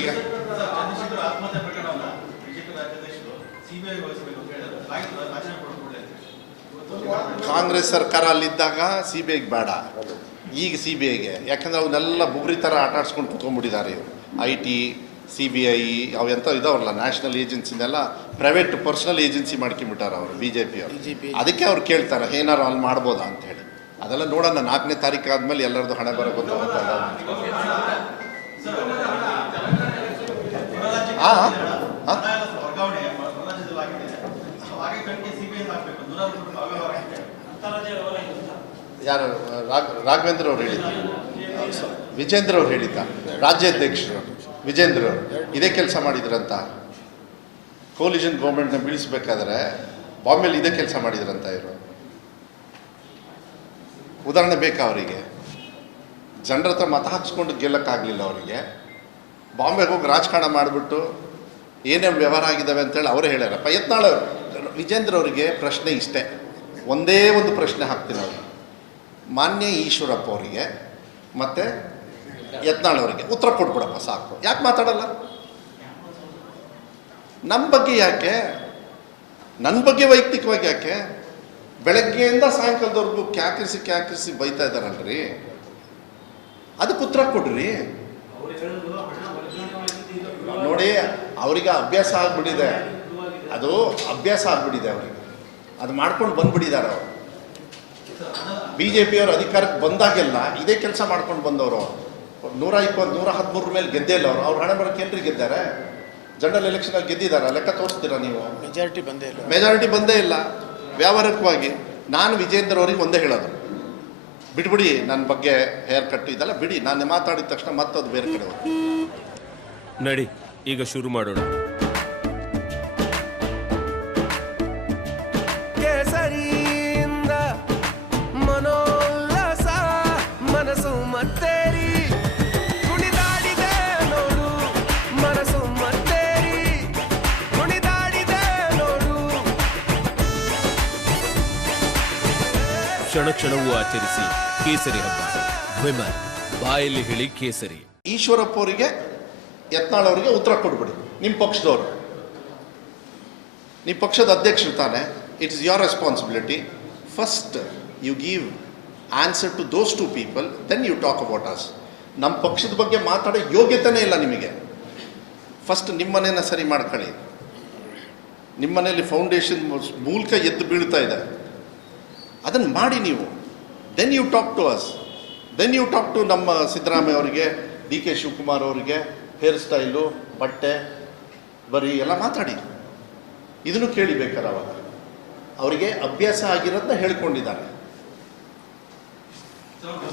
ಈಗ ಕಾಂಗ್ರೆಸ್ ಸರ್ಕಾರ ಅಲ್ಲಿದ್ದಾಗ C B ಐಗೆ ಬೇಡ, ಈಗ ಸಿ ಬಿ ಐಗೆ. ಯಾಕಂದರೆ ಅವನ್ನೆಲ್ಲ ಬುಗ್ರಿ ಥರ ಆಟ ಆಡ್ಸ್ಕೊಂಡು ಕುತ್ಕೊಂಡ್ಬಿಟ್ಟಿದ್ದಾರೆ ಇವರು. I T, C B I ಅವೆಂತ ಇದಾವಲ್ಲ ನ್ಯಾಷನಲ್ ಏಜೆನ್ಸಿನೆಲ್ಲ ಪ್ರೈವೇಟ್ ಪರ್ಸನಲ್ ಏಜೆನ್ಸಿ ಮಾಡ್ಕೊಂಬಿಟ್ಟಾರೆ ಅವರು, ಬಿ ಜೆ ಪಿಯವರು. ಅದಕ್ಕೆ ಅವ್ರು ಕೇಳ್ತಾರೆ ಏನಾರು ಅಲ್ಲಿ ಮಾಡ್ಬೋದಾ ಅಂತೇಳಿ. ಅದೆಲ್ಲ ನೋಡೋಣ, 4ನೇ ತಾರೀಕು ಆದಮೇಲೆ ಎಲ್ಲರದ್ದು ಹಣೆ ಬರೋ ಗೊತ್ತಾಗುತ್ತೆ. ಹಾಂ ಹಾಂ ಯಾರು ರಾಘವೇಂದ್ರ ಅವ್ರು ಹೇಳಿದ್ದ, ವಿಜೇಂದ್ರ ಅವ್ರು ಹೇಳಿದ್ದ, ರಾಜ್ಯಾಧ್ಯಕ್ಷರು ವಿಜೇಂದ್ರ ಅವರು ಇದೇ ಕೆಲಸ ಮಾಡಿದ್ರಂತ. ಕೋಲಿಷನ್ ಗೌರ್ಮೆಂಟ್ನ ಬೀಳಿಸ್ಬೇಕಾದ್ರೆ ಬಾಂಬೆಲಿ ಇದೇ ಕೆಲಸ ಮಾಡಿದ್ರಂತ ಇವರು. ಉದಾಹರಣೆ ಬೇಕಾ ಅವರಿಗೆ? ಜನರ ಹತ್ರ ಮತ ಹಾಕ್ಸ್ಕೊಂಡು ಗೆಲ್ಲಕ್ಕಾಗಲಿಲ್ಲ ಅವರಿಗೆ. ಬಾಂಬೆಗೆ ಹೋಗಿ ರಾಜಕಾರಣ ಮಾಡಿಬಿಟ್ಟು ಏನೇನು ವ್ಯವಹಾರ ಆಗಿದ್ದಾವೆ ಅಂತೇಳಿ ಅವರೇ ಹೇಳ್ಯಾರಪ್ಪ. ಯತ್ನಾಳ್ ವಿಜೇಂದ್ರ ಅವರಿಗೆ ಪ್ರಶ್ನೆ ಇಷ್ಟೇ, ಒಂದೇ ಒಂದು ಪ್ರಶ್ನೆ ಹಾಕ್ತೀನಿ ಅವರು. ಮಾನ್ಯ ಈಶ್ವರಪ್ಪ ಅವರಿಗೆ ಮತ್ತು ಯತ್ನಾಳ್ ಅವರಿಗೆ ಉತ್ತರ ಕೊಟ್ಬಿಡಪ್ಪ ಸಾಕು. ಯಾಕೆ ಮಾತಾಡಲ್ಲ? ನಮ್ಮ ಬಗ್ಗೆ ಯಾಕೆ, ನನ್ನ ಬಗ್ಗೆ ವೈಯಕ್ತಿಕವಾಗಿ ಯಾಕೆ? ಬೆಳಗ್ಗೆಯಿಂದ ಸಾಯಂಕಾಲದವರೆಗೂ ಕ್ಯಾಕಿರಿಸಿ ಬೈತಾ ಇದ್ದಾರಲ್ರಿ, ಅದಕ್ಕೆ ಉತ್ತರ ಕೊಡ್ರಿ. ನೋಡಿ, ಅವರಿಗೆ ಅಭ್ಯಾಸ ಆಗ್ಬಿಟ್ಟಿದೆ, ಅದು ಅಭ್ಯಾಸ ಆಗ್ಬಿಟ್ಟಿದೆ ಅವರಿಗೆ. ಅದು ಮಾಡ್ಕೊಂಡು ಬಂದ್ಬಿಟ್ಟಿದ್ದಾರೆ ಅವರು. ಬಿ ಜೆ ಪಿಯವರು ಅಧಿಕಾರಕ್ಕೆ ಬಂದಾಗೆಲ್ಲ ಇದೇ ಕೆಲಸ ಮಾಡ್ಕೊಂಡು ಬಂದವರು. 113 ಮೇಲೆ ಗೆದ್ದೇ ಇಲ್ಲ ಅವರು. ಅವ್ರು ಹಣೆ ಬರೋಕ್ಕೆ ಏನ್ರಿ ಗೆದ್ದಾರೆ? ಜನರಲ್ ಎಲೆಕ್ಷನಲ್ಲಿ ಗೆದ್ದಿದ್ದಾರೆ, ಲೆಕ್ಕ ತೋರಿಸ್ತೀರಾ ನೀವು? ಮೆಜಾರಿಟಿ ಬಂದೇ ಇಲ್ಲ. ವ್ಯಾವಹಾರಿಕವಾಗಿ ನಾನು ವಿಜೇಂದ್ರ ಅವ್ರಿಗೆ ಒಂದೇ ಹೇಳೋದು, ಬಿಡ್ಬಿಡಿ ನನ್ನ ಬಗ್ಗೆ ಹೇರ್ ಕಟ್ ಇದೆಲ್ಲ ಬಿಡಿ. ನಾನು ಮಾತಾಡಿದ ತಕ್ಷಣ ಮತ್ತದು ಬೇರೆ ಕಡೆ ಹೋಗಿ ನಡಿ, ಈಗ ಶುರು ಮಾಡೋಣ. ಕೇಸರಿಯಿಂದ ಮನೋಲ್ಲಾಸ ಮನಸ್ಸು ಮತ್ತೇರಿ ಕುಣಿದಾಡಿದೆ ನೋಡು, ಮನಸ್ಸು ಮತ್ತೇರಿ ಕುಣಿದಾಡಿದೆ ನೋಡು. ಕ್ಷಣ ಕ್ಷಣವೂ ಆಚರಿಸಿ ಕೇಸರಿ ಹಬ್ಬ. ವಿಮಲ್ ಬಾಯಲ್ಲಿ ಹೇಳಿ ಕೇಸರಿ. ಈಶ್ವರಪ್ಪ ಅವರಿಗೆ ಯತ್ನಾಳ್ ಅವರಿಗೆ ಉತ್ತರ ಕೊಡ್ಬಿಡಿ. ನಿಮ್ಮ ಪಕ್ಷದವರು, ನಿಮ್ಮ ಪಕ್ಷದ ಅಧ್ಯಕ್ಷರು ತಾನೆ. It is your responsibility. First you give answer to those 2 people, then you talk about us. ನಮ್ಮ ಪಕ್ಷದ ಬಗ್ಗೆ ಮಾತಾಡೋ ಯೋಗ್ಯತೆನೇ ಇಲ್ಲ ನಿಮಗೆ. ಫಸ್ಟ್ ನಿಮ್ಮನೇನ ಸರಿ ಮಾಡ್ಕೊಳ್ಳಿ. ನಿಮ್ಮನೇಲಿ ಫೌಂಡೇಶನ್ ಮೂಲಕ ಎದ್ದು ಬೀಳ್ತಾ ಇದೆ, ಅದನ್ನು ಮಾಡಿ ನೀವು. Then you talk to us. Then you talk to ನಮ್ಮ ಸಿದ್ದರಾಮಯ್ಯ ಅವರಿಗೆ, ಡಿ ಕೆ ಶಿವಕುಮಾರ್ ಅವರಿಗೆ ಹೇರ್ ಸ್ಟೈಲು, ಬಟ್ಟೆ, ಬರೀ ಎಲ್ಲ ಮಾತಾಡಿ. ಇದನ್ನು ಕೇಳಿಬೇಕಾರೆ ಅವಾಗ ಅವರಿಗೆ ಅಭ್ಯಾಸ ಆಗಿರೋದನ್ನ ಹೇಳ್ಕೊಂಡಿದ್ದಾರೆ.